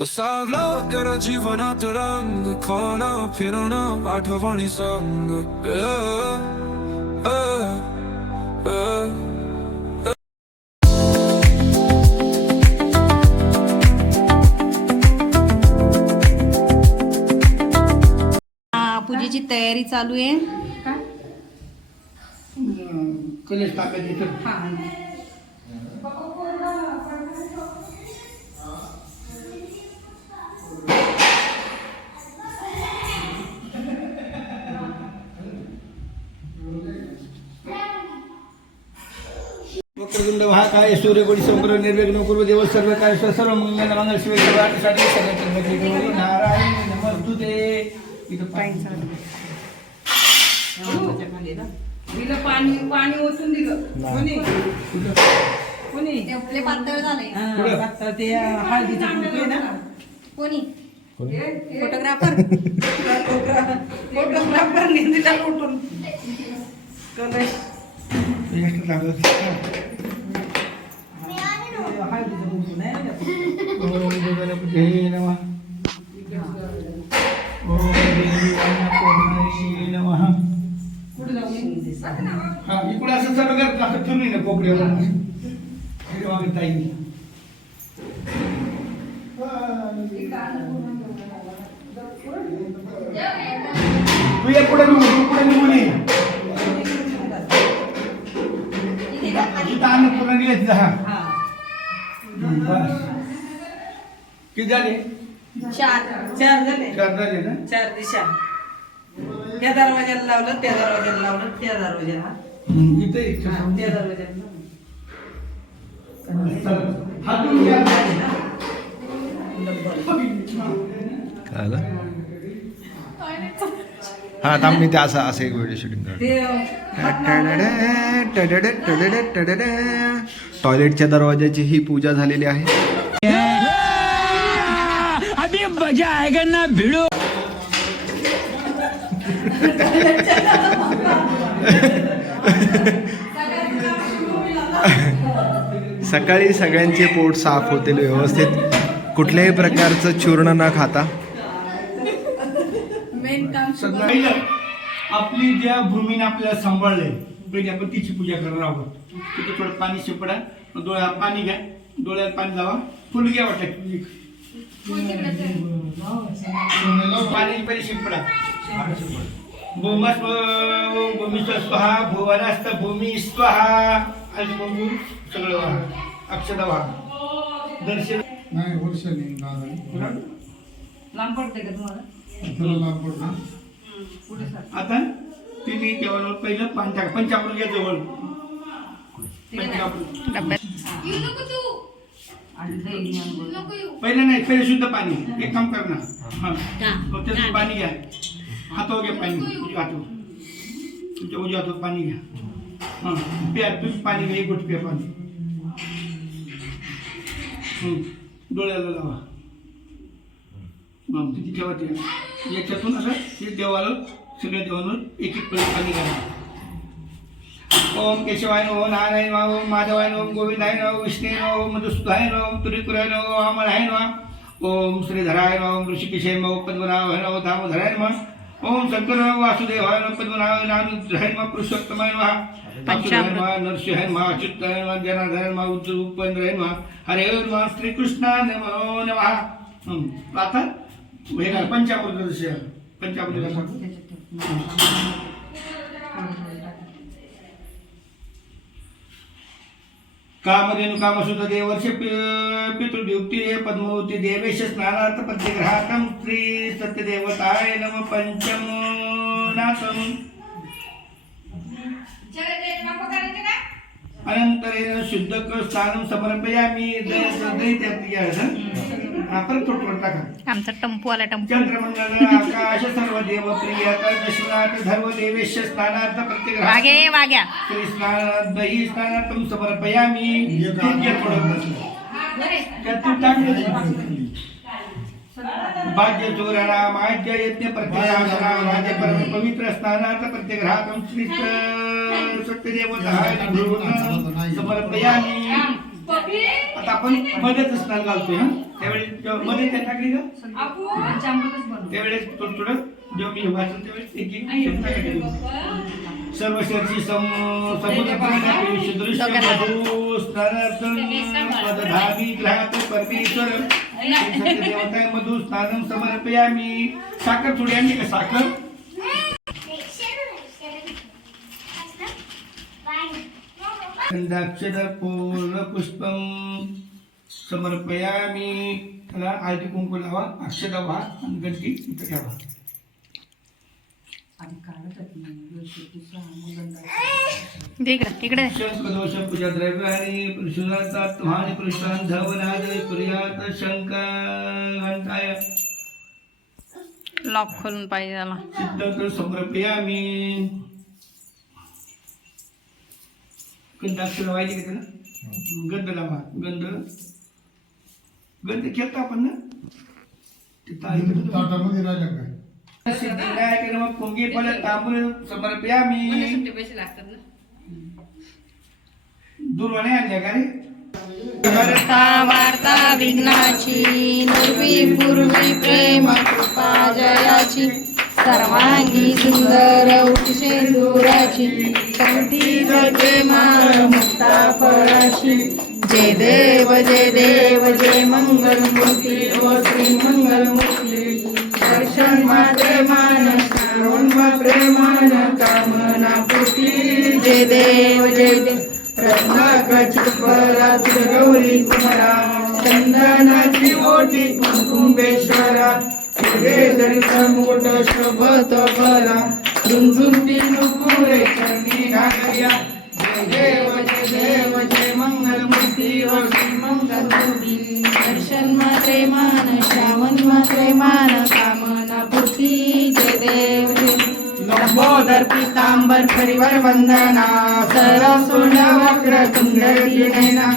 सावलो तेरा जीवनात रंग खाणं फिरणं आठवणी संग अ, अ, अ. हा पूजेची तयारी चालू आहे कलेश टाकायचे वक्रतुंड महाकाय सूर्यकोटी संपूर्ण निर्विघ्न पूर्व देव सर्व काय सर्व मंगल मंगल शिव सर्वांसाठी नारायण नमस्तुते. इथं पाणी दिलं पाणी पाणी ओतून दिलं. कोणी? कोणी? ते पातळ झालंय हा, आता ते हळदीचं ना? कोणी? फोटोग्राफर. उठून. कलश जास्त लागत हळदीचं कुंकू नाही ना गणपती नमः। ओम अन्नपूर्णाय नमः हा इकडे असं सर्व करत असं फिरून ना कोपऱ्यावर. झाले? चार. चार झाले. चार झाले ना? चार दिशा. त्या दरवाजाला लावलं त्या दरवाजाला लावलं त्या दरवाजाला इथे हा, त्या दरवाजाला लावलं. चला. हातून घ्या. आलं हा थांब मी ते असं असं एक व्हिडिओ शूटिंग ते टॉयलेटच्या दरवाजाची ही पूजा झालेली आहे सकाळी सगळ्यांचे पोट साफ होतील व्यवस्थित. कुठल्याही प्रकारचं चूर्ण न खाता. आपली ज्या भूमीने आपल्याला सांभाळलंय पहिले आपण तिची पूजा करणार आहोत. तिथे थोडं पाणी शिपडा मग डोळ्यात पाणी घ्या. डोळ्यात पाणी लावा. फुल घ्या वाटत. पाणी पहिले शिपडा. भूमस भूमी स्वहा भुवनास्त भूमी स्वहा आणि भूमी सगळं व्हा. अक्षता व्हा. दर्शन नाही वर्ष नाही दादा लांब पडते का तुम्हाला? तुला लांब पडलं पुढे सर. आता तुम्ही पहिलं पाणी टाका पंचामृत घ्या जवळ. पंचामृत आणि दही ज्ञान बोल. पहिलं नाही पहिले शुद्ध पाणी. एक काम कर ना. हा. पाणी घ्या. हातावर घ्या पाणी. उजव्या हातावर तुमच्या उजव्या हातावर पाणी घ्या. हां. प्या तुम्ही पाणी घ्या. एक गोट प्या पाणी. डोळ्याला लावा. मग तिथे ठेवा त्या याच्यातून असं ते देवाला सगळ्या देवांवर एक एक पाणी घाला. ओम केशवाय नो नारायण वा ओम माधवाय नो ओम गोविंदाय नो विष्णू नो ओम मधुसूदाय नो ओम तुरीकुराय नो ओम अमराय नो ओम श्रीधराय नो ओम ऋषिकेशाय नो पद्मनाभ नो दामोदराय नो ओम शंकर वासुदेवाय नो पद्मनाभ नानुद्राय नो पुरुषोत्तमाय नो नो नरसिंहाय नो अच्युताय नो जनार्दनाय नो उपेंद्राय नो हरे नो श्रीकृष्णाय नमो नमः हं. आता हे पंचामृत पंचामृत कामधेनु कामसुत देवर्ष पितृद्युक्ती पद्मवती देवेश स्नानार्थ पद्यग्रहातम श्री सत्यदेवताय नम पंचम नाथम अनंतरेण शुद्ध स्नानं समर्पयामी हा? परत थोडं थोडं टाका. आमचा टंपू आला टंपू चंद्रमंडल आकाश सर्व देव प्रिय दशनाथ धर्म देवेश स्नानार्थ प्रत्येक वागे वाग्या श्री स्नान दही समर्पयामी भाग्य चोरणा माज्य यज्ञ प्रत्ययासना राज्य परम पवित्र स्नानार्थ प्रत्यग्रहातम श्री समर्पयामी. आता आपण मध्येच स्नान घालतोय हा? त्यावेळेस जेव्हा मध्ये त्या टाकली का? त्यावेळेस थोडं थोडं जेव्हा मी वाचन त्यावेळेस एक. सर्व शर्ची सम समुद्र शुद्रश्य मधु स्नानार्थम पदधामी ग्रहात परमेश्वर. देवताय मधु स्नानम समर्पयामी. साखर थोडी आणली का साखर? गंधाक्षर पूर्ण पुष्पम समर्पयामी. त्याला आरती कुंकू लावा. अक्षदा व्हा आणि गणती इथं ठेवा इकडे. पूजा द्रव्याणी धवनाद लॉक खोलून पाहिजे त्याला. समर्पयामी. गंधाक्षर व्हायचे का त्याला? गंध लावा गंध. गंध केलता आपण ना? ते ताईकडे तो- ताटामध्ये राहिलं काय? पुंगी फल तांबूल समर्पयामी पैसे लागतात ना. दूरवाणी आणल्या का रे? वार्ता वार्ता विघ्नाची पूर्वी प्रेम कृपा जयाची. सर्वांगी सुंदर उठशेंदुराची कंठी गजे माळ मुक्ता फळाची जय देव जय देव जय मंगलमूर्ती ओ श्री मंगल दर्शन मात्रे मान श्रावण मात्रे कामना पुती जय देव जय देव. रत्नाकाची परात गौरी कुमारा चंदनाची ओटी कुंकुंबेश्वरा. मुकुट शोभत बरा झुंझुंटी नुपुरे चरणी घागऱ्या. जय देव जय देव जय मंगल मूर्ती श्री मंगल दर्शन मात्रे मान श्रावण मात्रे मान कामना पूर्ती. जय देव जय लंबोदर परिवार वंदना. सरसुण वक्र सुंदर दिनेना.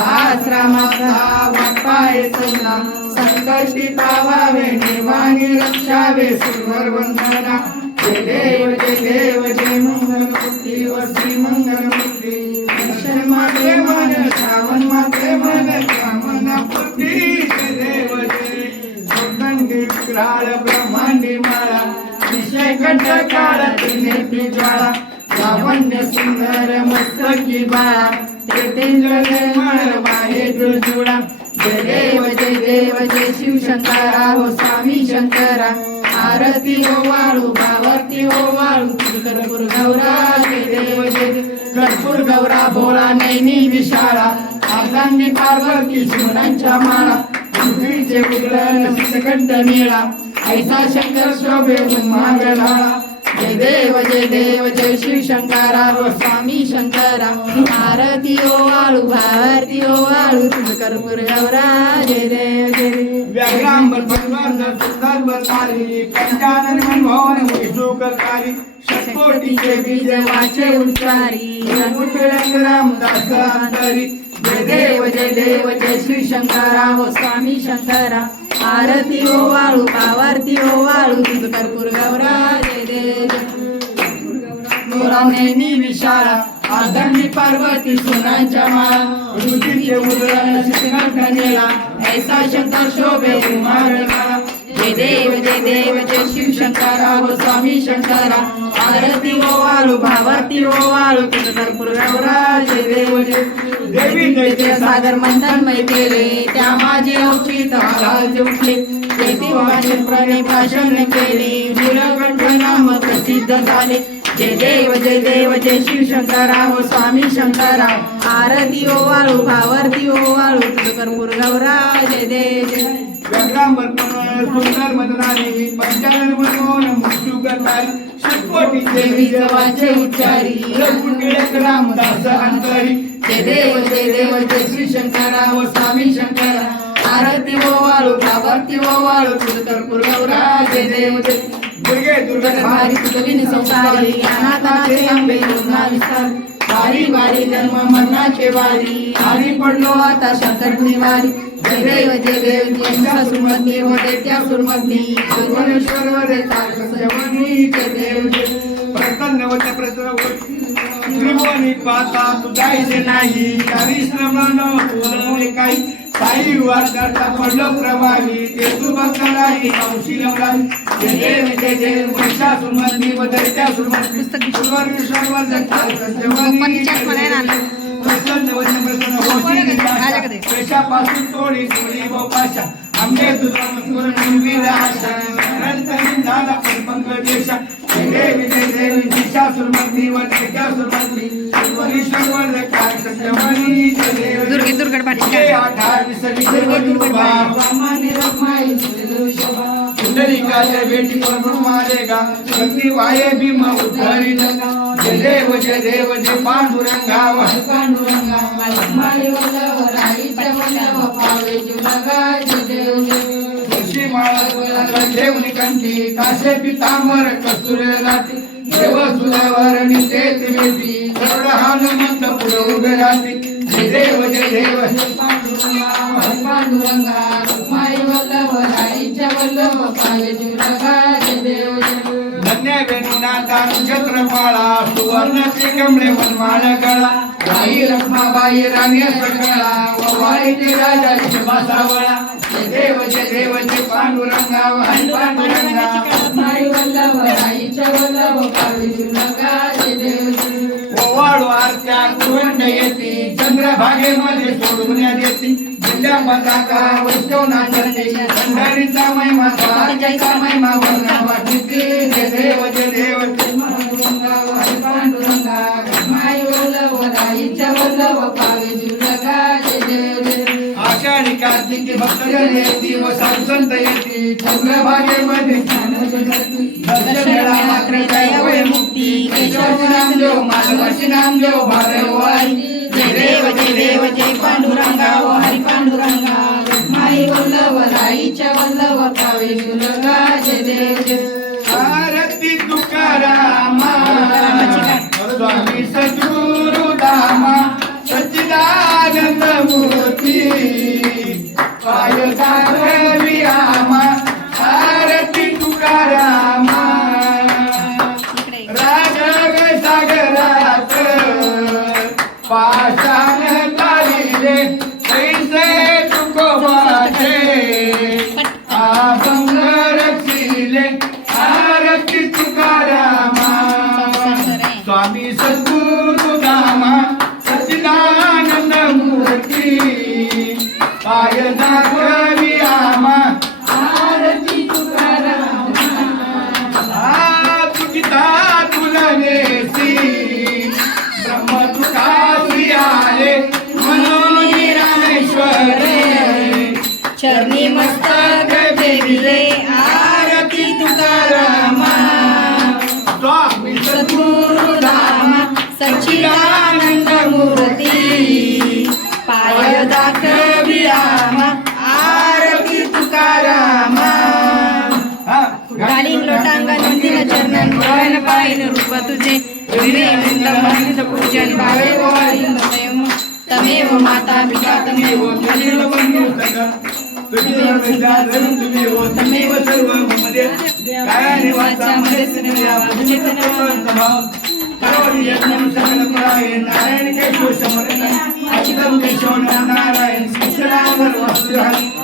आश्रमाचा वापाय सजना संकष्टी पावावे निवाणी रक्षावे सुरवर वंदना जय देव जय देव जय मंगल मूर्ती व श्री मंगल मूर्ती दर्शन माते मन श्रावण माते मन कामना पुत्री जय देव जय. कोकणगी विक्राळ ब्रह्मांडी माळा. विषय कंठ काळ तिने पिजाळा. लावण्य सुंदर मस्तकी बाळा. जुळजुळा जय देव जय देव जय शिव शंकरा हो स्वामी शंकरा आरती ओ वाळू भावरती हो वाळू कर्पूर गौरा जय देव जय कर्पूर गौरा भोळा नैनी विशाळा आगांनी पार्वती शिवरांच्या माळा पृथ्वीचे मेळा ऐसा शंकर शोभे उन्मागला जय देव जय देव जय शिव शंकरा स्वामी शंकरा. आरती ओ वाळू भारती ओ वाळू तुझ कर्पूर गौरा जय देव जय देव. व्याघ्रांबर पंचानन मनमोहन विष्णुकरकारी षटकोटीचे बीज वाचे उच्चारी. रामदास अंतरी जय देव जय देव जय श्री शंकरा हो स्वामी शंकरा. आरती ओ वाळू पावारती ओ वाळू तुझ कर्पूर गौरा जय देव. गोरा नैनी विशाळा आदरणी पार्वती सुनांच्या माळा. रुचिरचे ऐसा शंकर शोभे उमारला जय देव जय देव जय शिव शंकरा हो स्वामी शंकरा आरती ओ वाळू भावारती ओ वाळू तुझ जय देव जय देवी जय सागर मंथन मै केले त्या माझे औचित आवाज उठले. जेथे माझे प्रणय भाषण केले नीलकंठ नाम प्रसिद्ध झाले. जय देव जय देव जय शिव शंकरा हो स्वामी शंकरा आरती ओ वाळू भावारती ओ वाळू तुझ कर्पूर जय देव जय सुंदर पंचानन उच्चारी रामदास अंतरी. जय देव जय देव जय श्री शंकरा स्वामी शंकरा आरती ओ वाळू भावारती ओ वाळू तुझ कर्पूर जय देव जय दुर्गे दुर्गा भारी तुझविन संसारी अनाथाचे आंबे रुग्णा विस्तार. वारी वारी धर्म मरणाचे वारी. आम्ही पडलो आता संकट निवारी. जय देव जय देव जय सुमती होते त्या सुरमती भुवनेश्वर वरे तारक सेवनी जय देव जय प्रसन्न होत्या प्रसन्न त्रिभुवनी पाता तू जायचे नाही. परिश्रमानं बोलवले काही. साई वारकरता पडलं प्रभावी ते तू बघता नाही औशी लावला जय देव जय वर्षा सुमंती जगता पेशापासून तोडी तोडी व पाशा आंबे तुझा निर्विध आशा देव जय देव दिशा सुरमंती व दैत्या सुरमंती सुरवरीश्वर जगता सत्यवानी जय देव दुर्गे दुर्गड पाठी जय आठावी सगळी दुर्गा पुंडलिकाच्या भेटी परब्रह्माले गा शक्ती वाये भीम उद्धरी जय देव जय देव जय पांडुरंगा वह. माळ देवनी कंठी काशे पितांबर कस्तुरे राठी देव सुधावर नितेत वेदी गरुड हनुमंत पुढे उभे राहते. जय देव जय देव धन्य वेणुनाथा नक्षत्रमाळा सुवर्णाचे कमळे मनमाळ गळा. राई रखमाबाई राणी सकळा व वाईचे राजा बसावळा जय देव जय देव जय पांडुरंगा हरी पांडुरंगा ओवाळू आरत्या कुरंड येते चंद्रभागेमध्ये सोडवण्यात येते जिल्ह्या मताका वैष्णव नाचते पंढरीचा महिमा स्वात्याचा महिमा वर्णा वाटते जय देव जय देव आषाढी कार्तिकी भक्तजन येते व संत येते चंद्रभागेमध्ये दर्शनाला मात्र जय होय मुक्ती? केशवाची नामदेव माधवाची नामदेव भारवाई जय देव जय देव जय पांडुरंगा ओ हरी पांडुरंगा. माई वल्लभ राईच्या वल्लभ कावे सुरगा जय देव जय आरती तुकारामा. स्वामी सद्गुरु સેવા તુજે જોઈને વૃંદા માની તો પૂજન ભાવે ગોવાળીન તમેવ તમેવ માતા પિતા તમેવ કલિલો બંધુ તુજેવ સિદ્ધાર્થમ તુમેવ તમેવ સર્વમ મદે કાયને વાચા મદે સનેયા વદનેતન વંતમ કરોડિ યત્નમ સકલ કરાય નારાયણ કેશો સમર્પણ અચિતમ કેશો નારાયણ શિષ્યરામ વર્વસ્ય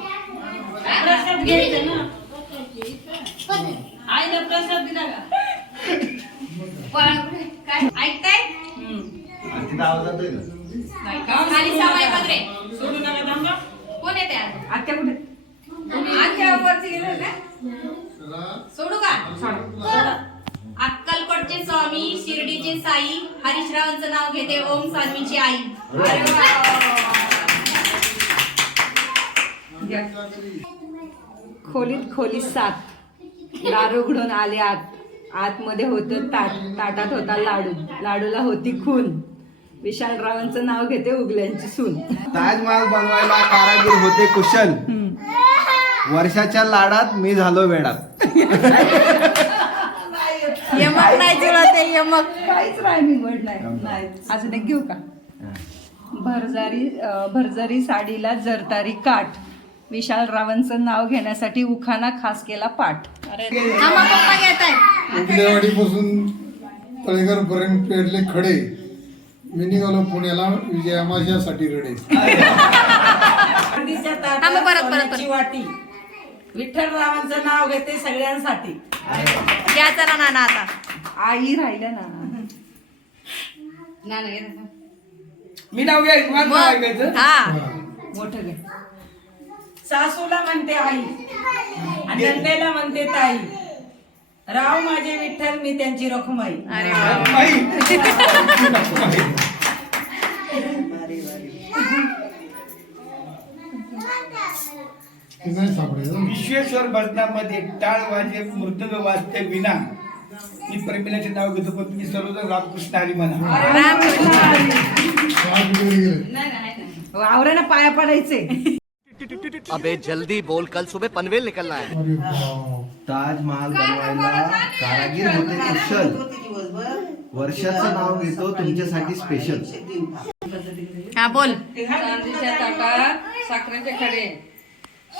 प्रसाद घ्यायचा ना. आईला प्रसाद दिला का? काय? ऐकताय? खाली सवय बघ रे सोडू नका थांबा. कोण येते आज? आत्या कुठे? आजच्या वरती गेलो ना? सोडू का? अक्कलकोटचे स्वामी शिर्डीचे साई हरीशरावांचं नाव घेते ओम सानवीची आई. खोलीत खोलीत सात दार उघडून आले आत. आतमध्ये होतं ताट ताटात होता लाडू. लाडूला होती खून. विशालरावांचं नाव घेते उगल्यांची सून. ताजमहाल बनवायला कारागीर होते कुशल. वर्षाच्या लाडात मी झालो वेडात. यमक नाही जुळत आहे, यमक. काहीच रायमिंग वर्ड नाही. नाही. अजून एक घेऊ का? भरजारी भरजरी साडीला जरतारी काठ. विशालरावांचं नाव घेण्यासाठी उखाणा खास केला पाठ. हा मग पप्पा घेत आहे उकलेवाडीपासून तळेघर पर्यंत पेरले खडे. मी निघालो पुण्याला विजयामाशासाठी रडे. परत, परत, परत. वाटी. विठ्ठलरावांचं नाव घेते सगळ्यांसाठी. या चला नाना आता. आई राहिल्या ना. नाना घे ना. मी नाव घ्यायचं माझं नाव ऐकायचं. हा. मोठं घे. सासूला म्हणते आई आणि नंदेला म्हणते ताई राव माझे विठ्ठल मी त्यांची रखुमाई. अरे विश्वेश्वर भजनामध्ये टाळ वाजे मृदंग वाजते विना मी प्रेमिलाचे नाव घेतो पण तुम्ही सर्वजण रामकृष्ण हरी म्हणा. आवऱ्यानं पाया पडायचे. अबे जल्दी बोल कल सुबह पनवेल निकलना है. ताजमहाल बनवायला कारागीर होते कुशल वर्षाचं नाव घेतो तुमच्यासाठी स्पेशल हा बोल. चांदीच्या ताटात साखरेचे खडे.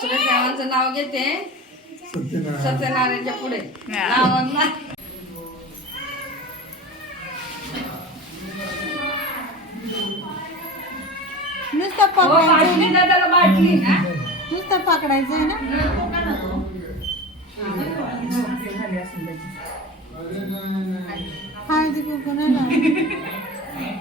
सुरेशरावांचं नाव घेते. सत्यनारायण. सत्यनारायणच्या पुढे. नावांना. नुसतं हो, बाटली द्या बाटली नुसतं पकडायचं आहे ना? हळदी कुंकू नाही लावायचं.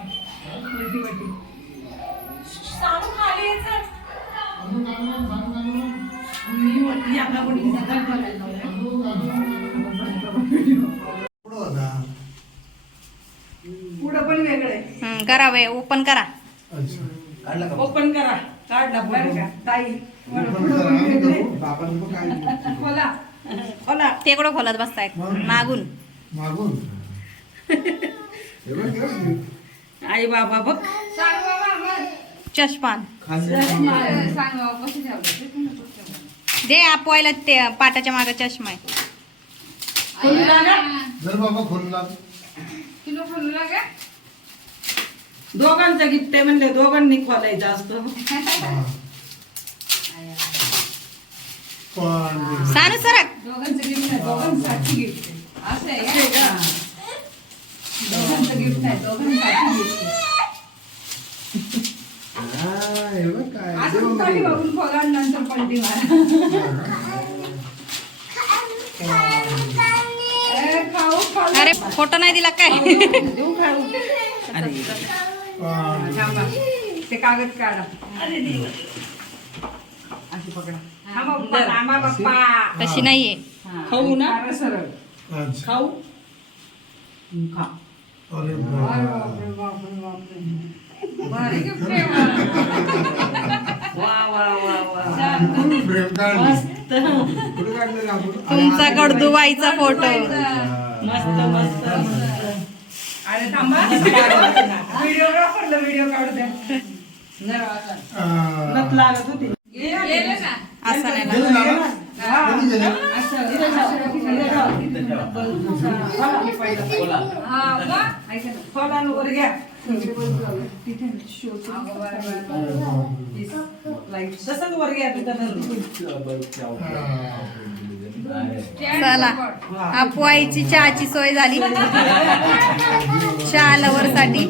पुढं पण वेगळं आहे. हम्म, करा वे ओपन करा. अच्छा. ओपन करा. काढला बरं का ताई. खोला. खोला. ते कुठं खोलत बसतायत मागून. मागून. आई बाबा बघ. चष्मान दे आपवायला ते पाटाच्या मागे चष्मा आहे. जर बाबा खोलला. दोघांचं गिफ्ट आहे म्हणले दोघांनी खोलायचं असतं. हा. पण सानू सरक दोघांचं गिफ्ट आहे दोघांसाठी गिफ्ट आहे. असं आहे का? दोघांचं गिफ्ट आहे दोघांसाठी गिफ्ट आहे. बघ काय असं साठी बघून खोला आणि नंतर पलटी मारा. ए, खाऊ खाऊ. अरे फोटो नाही दिला काय? देऊ खाऊ थांबा. ते कागद काढा. अशी पकडा. थांबा पप्पा तशी नाहीये. खाऊ ना. सरळ सरळ. अच्छा. खाऊ. खा. अरे अरे बाप. बापरे, बापरे, बापरे. भारी gift आहे. मला. वा वा वा. वा प्रेम काढली. कुठे काढलं रे आपण? तुमचा कडदुबाईचा फोटो. मस्त मस्त. अरे थांबा. व्हिडिओग्राफरला व्हिडिओ काढू द्या. होती. असं नाही घ्या. तसंच वर घ्या तिथं. चला. आपू आईची चहाची सोय झाली. चहा लवर साठी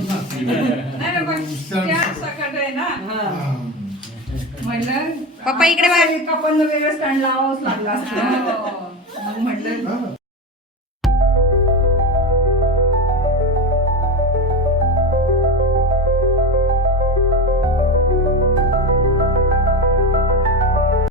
पप्पा इकडे बघा.